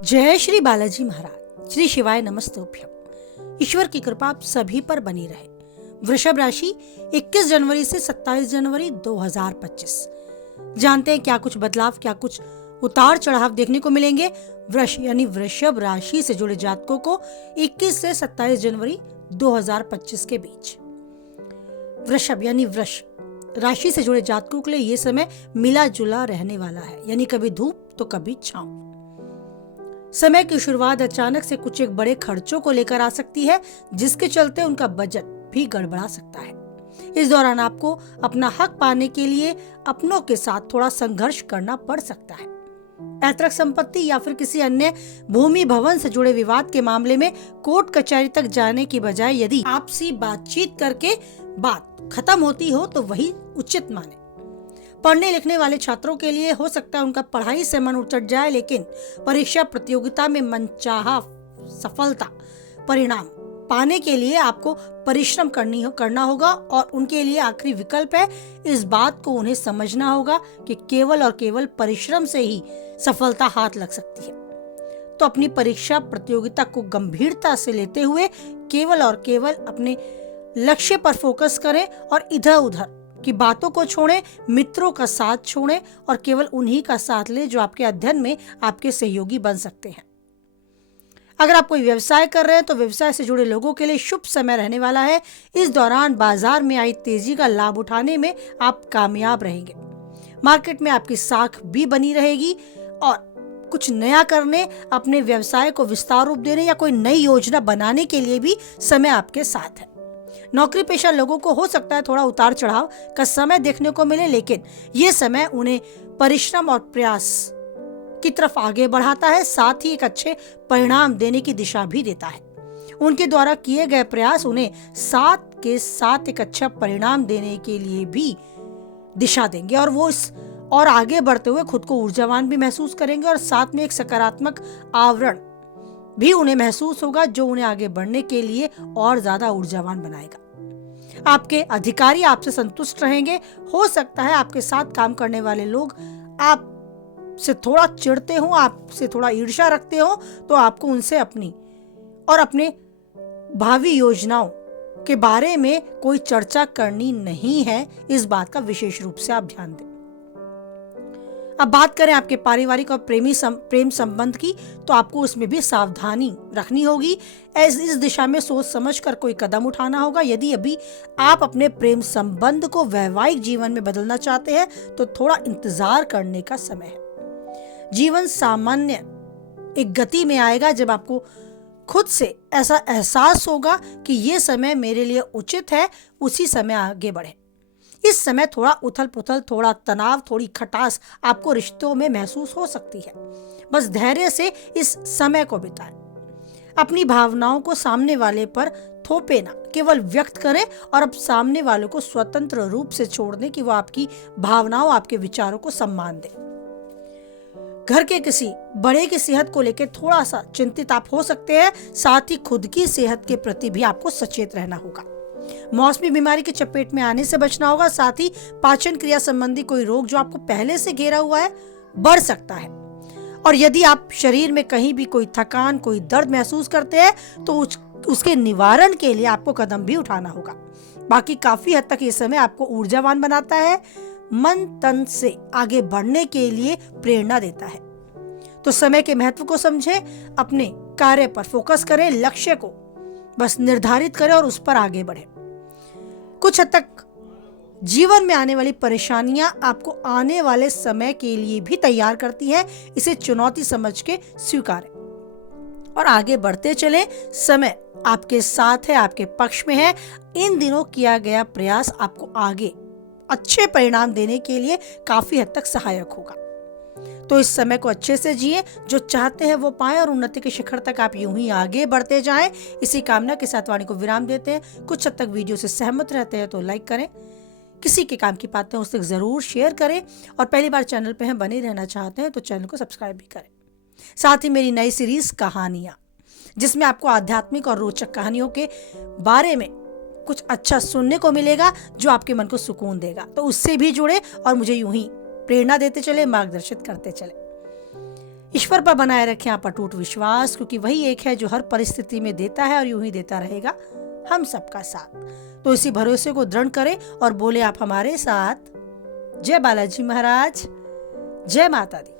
जय श्री बालाजी महाराज। श्री शिवाय नमस्तुभ्यम। ईश्वर की कृपा आप सभी पर बनी रहे। वृषभ राशि 21 जनवरी से 27 जनवरी 2025। जानते हैं क्या कुछ बदलाव, क्या कुछ उतार चढ़ाव देखने को मिलेंगे वृष यानी वृषभ राशि से जुड़े जातकों को 21 से 27 जनवरी 2025 के बीच। वृषभ यानी वृष राशि से जुड़े जातकों के लिए यह समय मिला जुला रहने वाला है, यानी कभी धूप तो कभी छांव। समय की शुरुआत अचानक से कुछ एक बड़े खर्चों को लेकर आ सकती है, जिसके चलते उनका बजट भी गड़बड़ा सकता है। इस दौरान आपको अपना हक पाने के लिए अपनों के साथ थोड़ा संघर्ष करना पड़ सकता है। पैतृक संपत्ति या फिर किसी अन्य भूमि भवन से जुड़े विवाद के मामले में कोर्ट कचहरी तक जाने की बजाय यदि आपसी बातचीत करके बात खत्म होती हो तो वही उचित माने। पढ़ने लिखने वाले छात्रों के लिए हो सकता है उनका पढ़ाई से मन उचट जाए, लेकिन परीक्षा प्रतियोगिता में मनचाहा सफलता परिणाम पाने के लिए आपको परिश्रम करना होगा और उनके लिए आखिरी विकल्प है इस बात को उन्हें समझना होगा कि केवल और केवल परिश्रम से ही सफलता हाथ लग सकती है। तो अपनी परीक्षा प्रतियोगिता को गंभीरता से लेते हुए केवल और केवल अपने लक्ष्य पर फोकस करें और इधर उधर की बातों को छोड़ें, मित्रों का साथ छोड़ें और केवल उन्हीं का साथ लें जो आपके अध्ययन में आपके सहयोगी बन सकते हैं। अगर आप कोई व्यवसाय कर रहे हैं तो व्यवसाय से जुड़े लोगों के लिए शुभ समय रहने वाला है। इस दौरान बाजार में आई तेजी का लाभ उठाने में आप कामयाब रहेंगे। मार्केट में आपकी साख भी बनी रहेगी और कुछ नया करने, अपने व्यवसाय को विस्तार रूप देने या कोई नई योजना बनाने के लिए भी समय आपके साथ है। नौकरी पेशा लोगों को हो सकता है थोड़ा उतार चढ़ाव का समय देखने को मिले, लेकिन ये समय उन्हें परिश्रम और प्रयास की तरफ आगे बढ़ाता है, साथ ही एक अच्छे परिणाम देने की दिशा भी देता है। उनके द्वारा किए गए प्रयास उन्हें साथ के साथ एक अच्छा परिणाम देने के लिए भी दिशा देंगे और वो इस और आगे बढ़ते हुए खुद को ऊर्जावान भी महसूस करेंगे और साथ में एक सकारात्मक आवरण भी उन्हें महसूस होगा जो उन्हें आगे बढ़ने के लिए और ज्यादा ऊर्जावान बनाएगा। आपके अधिकारी आपसे संतुष्ट रहेंगे। हो सकता है आपके साथ काम करने वाले लोग आपसे थोड़ा चिढ़ते हो, आपसे थोड़ा ईर्ष्या रखते हो, तो आपको उनसे अपनी और अपने भावी योजनाओं के बारे में कोई चर्चा करनी नहीं है। इस बात का विशेष रूप से आप ध्यान दें। अब बात करें आपके पारिवारिक और प्रेम संबंध की, तो आपको उसमें भी सावधानी रखनी होगी। इस दिशा में सोच समझकर कोई कदम उठाना होगा। यदि अभी आप अपने प्रेम संबंध को वैवाहिक जीवन में बदलना चाहते हैं तो थोड़ा इंतजार करने का समय है। जीवन सामान्य एक गति में आएगा जब आपको खुद से ऐसा एहसास होगा कि ये समय मेरे लिए उचित है, उसी समय आगे बढ़े। इस समय थोड़ा उथल पुथल, थोड़ा तनाव, थोड़ी खटास आपको रिश्तों में महसूस हो सकती है। बस धैर्य से इस समय को बिताएं। अपनी भावनाओं को सामने वाले पर थोपे ना, केवल व्यक्त करें और अब सामने वालों को स्वतंत्र रूप से छोड़ दें कि वो आपकी भावनाओं, आपके विचारों को सम्मान दें। घर के किसी बड़े की सेहत को लेकर थोड़ा सा चिंतित आप हो सकते हैं। साथ ही खुद की सेहत के प्रति भी आपको सचेत रहना होगा। मौसमी बीमारी की चपेट में आने से बचना होगा। साथ ही पाचन क्रिया संबंधी कोई रोग जो आपको पहले से घेरा हुआ है बढ़ सकता है। और यदि आप शरीर में कहीं भी कोई थकान, कोई दर्द महसूस करते हैं तो उसके निवारण के लिए आपको कदम भी उठाना होगा। बाकी काफी हद तक ये समय आपको ऊर्जावान बनाता है, मन तन से आगे बढ़ने के लिए प्रेरणा देता है। तो समय के महत्व को समझें, अपने कार्य पर फोकस करें, लक्ष्य को बस निर्धारित करें और उस पर आगे बढ़ें। कुछ हद तक जीवन में आने वाली परेशानियां आपको आने वाले समय के लिए भी तैयार करती है। इसे चुनौती समझ के स्वीकारें और आगे बढ़ते चलें। समय आपके साथ है, आपके पक्ष में है। इन दिनों किया गया प्रयास आपको आगे अच्छे परिणाम देने के लिए काफी हद तक सहायक होगा। तो इस समय को अच्छे से जिए, जो चाहते हैं वो पाएं और उन्नति के शिखर तक आप यूं ही आगे बढ़ते जाएं। इसी कामना के साथ वाणी को विराम देते हैं। कुछ हद तक वीडियो से सहमत रहते हैं तो लाइक करें, किसी के काम की बातें उस तक जरूर शेयर करें और पहली बार चैनल पे हैं बने रहना चाहते हैं तो चैनल को सब्सक्राइब भी करें। साथ ही मेरी नई सीरीज कहानियां, जिसमें आपको आध्यात्मिक और रोचक कहानियों के बारे में कुछ अच्छा सुनने को मिलेगा जो आपके मन को सुकून देगा, तो उससे भी जुड़े और मुझे यूं ही प्रेरणा देते चले, मार्गदर्शित करते चले। ईश्वर पर बनाए रखें आप अटूट विश्वास, क्योंकि वही एक है जो हर परिस्थिति में देता है और यूं ही देता रहेगा हम सबका साथ। तो इसी भरोसे को दृढ़ करें और बोले आप हमारे साथ, जय बालाजी महाराज, जय माता दी।